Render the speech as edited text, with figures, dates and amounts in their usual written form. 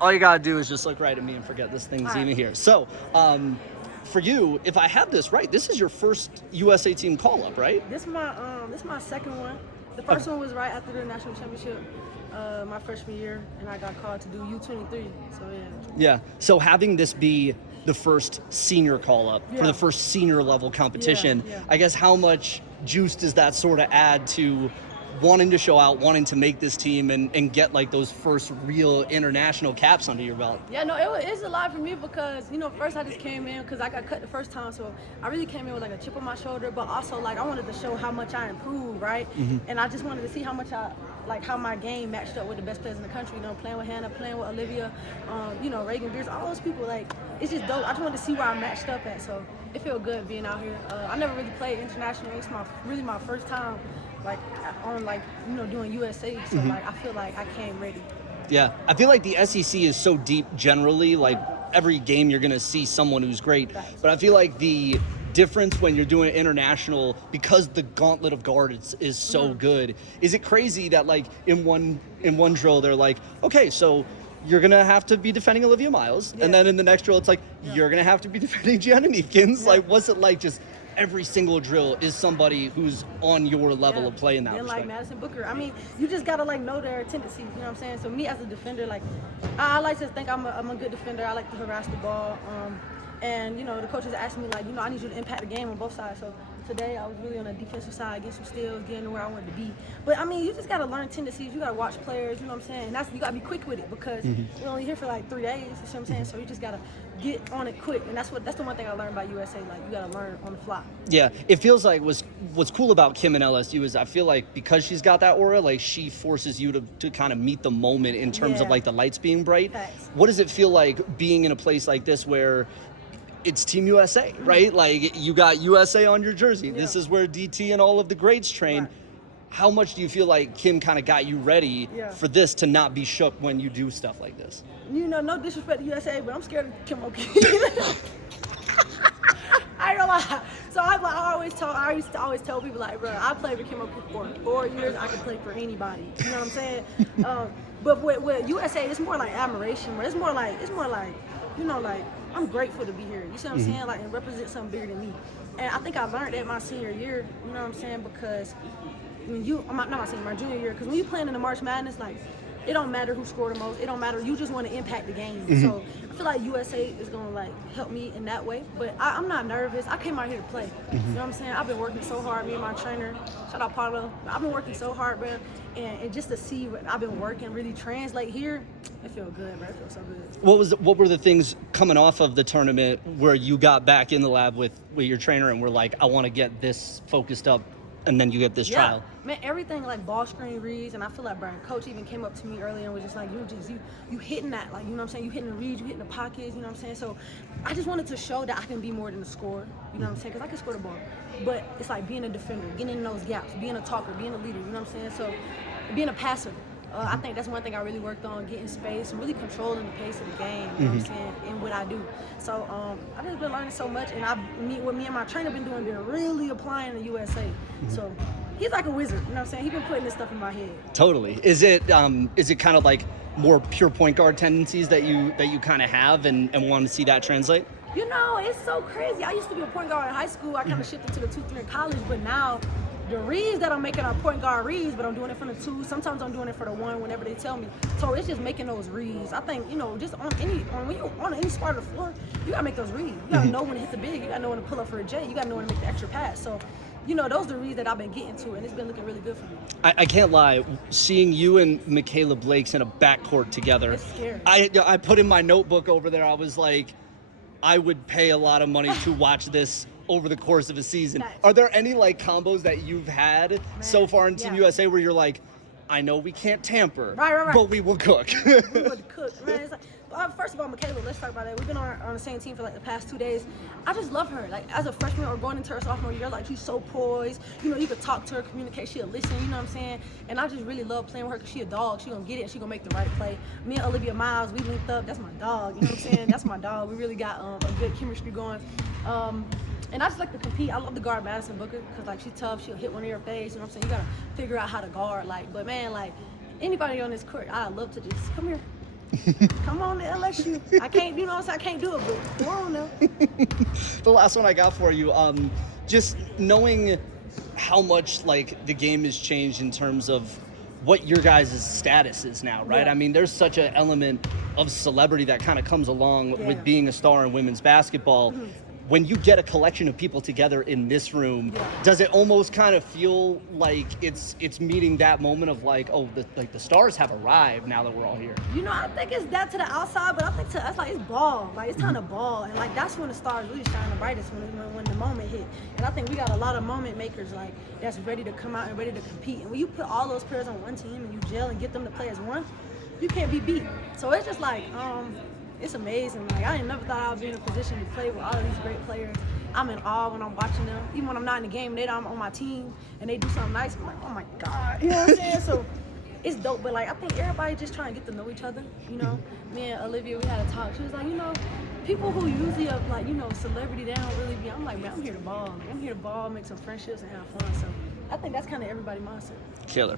All you gotta do is just look right at me and forget this thing's All right. even here. So, for you, if I have this right, this is your first USA team call-up, right? This is my second one. The first one was right after the national championship, my freshman year, and I got called to do U23. So yeah. Yeah. So having this be the first senior call-up for Yeah. the first senior level competition, Yeah. I guess how much juice does that sort of add to wanting to show out, wanting to make this team and get like those first real international caps under your belt? Yeah, no, it's a lot for me because, first I just came in because I got cut the first time. So I really came in with like a chip on my shoulder, but also like I wanted to show how much I improved, right? Mm-hmm. And I just wanted to see how much how my game matched up with the best players in the country, playing with Hannah, playing with Olivia, Reagan Beers, all those people. Like, it's just dope. I just wanted to see where I matched up at. So it felt good being out here. I never really played international. It's my first time doing USA. So Mm-hmm. like I feel like I came ready. Yeah, I feel like the SEC is so deep generally, like every game you're going to see someone who's great. Right. But I feel like the difference when you're doing international, because the gauntlet of guard is so good, is it crazy that like in one drill they're like, okay, so you're going to have to be defending Olivia Miles. Yeah. And then in the next drill it's like, you're going to have to be defending Gianna Neefkins. Yeah. Like, what's it like just every single drill is somebody who's on your level of play in that And respect? like Madison Booker, I mean, you just gotta like know their tendencies. You know what I'm saying? So me as a defender, like I like to think I'm a good defender. I like to harass the ball. And the coaches asked me like, I need you to impact the game on both sides. So today I was really on the defensive side, getting some steals, getting to where I wanted to be. But I mean, you just gotta learn tendencies. You gotta watch players. You know what I'm saying? And you gotta be quick with it because we're only here for like 3 days. You know what I'm saying? So you just gotta get on it quick. And that's the one thing I learned about USA. Like you gotta learn on the fly. Yeah, it feels like what's cool about Kim and LSU is I feel like because she's got that aura, like she forces you to kind of meet the moment in terms of Yeah. like the lights being bright. Facts. What does it feel like being in a place like this where it's Team USA, right? Like you got USA on your jersey. Yeah. This is where DT and all of the greats train. Right. How much do you feel like Kim kind of got you ready Yeah. for this to not be shook when you do stuff like this? No disrespect to USA, but I'm scared of Kim O'Keefe. I ain't gonna lie. So I used to always tell people like, bro, I played with Kim O'Keefe for 4 years. I can play for anybody. You know what I'm saying? But with USA, it's more like admiration. Bro. It's more like, like I'm grateful to be here. You see what I'm saying? Like, and represent something bigger than me. And I think I learned that my senior year. You know what I'm saying? Because not my senior, my junior year. Because when you playing in the March Madness, like, it don't matter who scored the most. It don't matter. You just want to impact the game. So I feel like USA is gonna like help me in that way. But I'm not nervous. I came out here to play. You know what I'm saying? I've been working so hard. Me and my trainer, shout out Paulo. I've been working so hard, bro. And just to see what I've been working really translate here, it feels good, bro. It feels so good. What were the things coming off of the tournament where you got back in the lab with your trainer and were like, I want to get this focused up, and then you get this trial? Man, everything like ball screen reads, and I feel like Brian, coach even came up to me earlier and was just like, you hitting that, like, you know what I'm saying? You hitting the reads, you hitting the pockets, you know what I'm saying? So I just wanted to show that I can be more than a scorer, you know what I'm saying? Because I can score the ball, but it's like being a defender, getting in those gaps, being a talker, being a leader, you know what I'm saying? So being a passer. I think that's one thing I really worked on, getting space and really controlling the pace of the game, you know what I'm saying, and what I do. So I've just been learning so much, and what me and my trainer been really applying to USA. So he's like a wizard, you know what I'm saying? He's been putting this stuff in my head. Totally. Is it kind of like more pure point guard tendencies that you kind of have and want to see that translate? It's so crazy. I used to be a point guard in high school. I kind of shifted to the 2-3 in college, but now the reads that I'm making are point guard reads, but I'm doing it from the 2. Sometimes I'm doing it for the 1 whenever they tell me. So it's just making those reads. I think, just when you're on any part of the floor, you gotta make those reads. You gotta know when to hit the big. You gotta know when to pull up for a J. You gotta know when to make the extra pass. So, those are the reads that I've been getting to, and it's been looking really good for me. I can't lie. Seeing you and Michaela Blakes in a backcourt together, It's scary. I put in my notebook over there, I was like, I would pay a lot of money to watch this over the course of a season. Nice. Are there any like combos that you've had so far in Team yeah. USA where you're like, I know we can't tamper, Right. but we will cook? We would cook, man. It's like, first of all, Michaela, let's talk about that. We've been on the same team for like the past 2 days. I just love her. Like as a freshman or going into her sophomore year, like she's so poised. You could talk to her, communicate. She'll listen. You know what I'm saying? And I just really love playing with her because she a dog. She gonna get it and she gonna make the right play. Me and Olivia Miles, we linked up. That's my dog. You know what I'm saying? That's my dog. We really got a good chemistry going. And I just like to compete. I love to guard Madison Booker because like she's tough. She'll hit one in your face. You know what I'm saying? You gotta figure out how to guard. But man, like anybody on this court, I love to just come here. Come on to LSU. I can't, you know, I can't do it, but come on now. The last one I got for you, just knowing how much like the game has changed in terms of what your guys' status is now, right? Yeah. I mean, there's such an element of celebrity that kind of comes along with being a star in women's basketball. When you get a collection of people together in this room, does it almost kind of feel like it's meeting that moment of like, oh, the stars have arrived now that we're all here? You know, I think it's that to the outside, but I think to us, like, it's ball. Like, it's time to ball. And, like, that's when the stars really shine the brightest, when the moment hit. And I think we got a lot of moment makers, like, that's ready to come out and ready to compete. And when you put all those players on one team and you gel and get them to play as one, you can't be beat. So it's just like, it's amazing. Like, I never thought I would be in a position to play with all of these great players. I'm in awe when I'm watching them. Even when I'm not in the game, I'm on my team and they do something nice, I'm like, oh my God. You know what I'm saying? So it's dope. But like, I think everybody just trying to get to know each other. You know, me and Olivia, we had a talk. She was like, you know, people who usually are like, you know, celebrity, they don't really be. I'm like, man, I'm here to ball. Like, I'm here to ball, make some friendships and have fun. So I think that's kind of everybody's mindset. Killer.